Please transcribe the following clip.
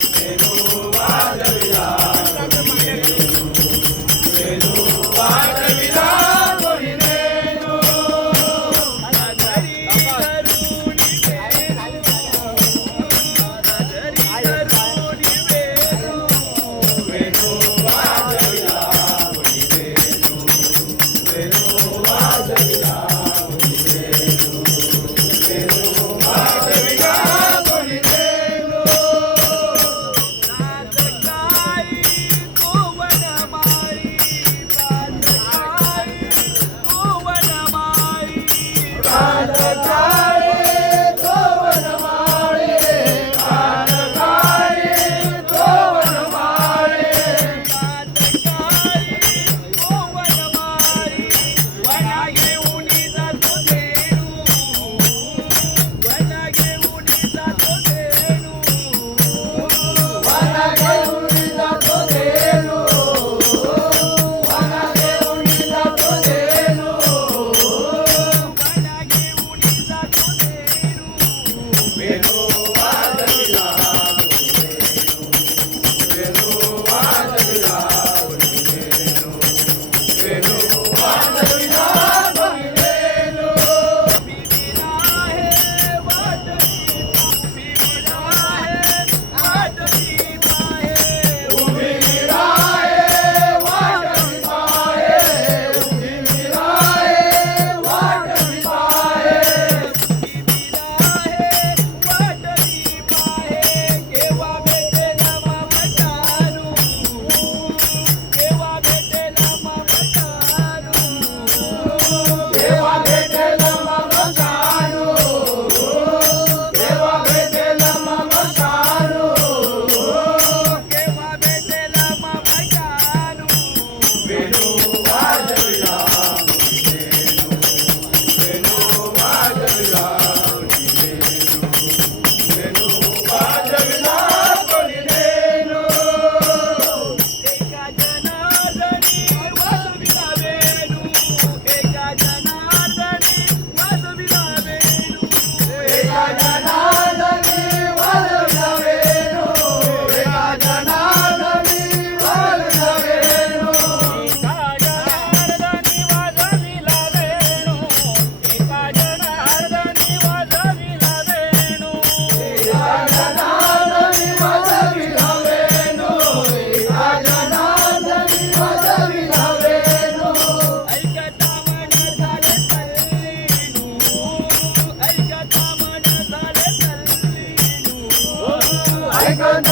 Bwana Pelo I can't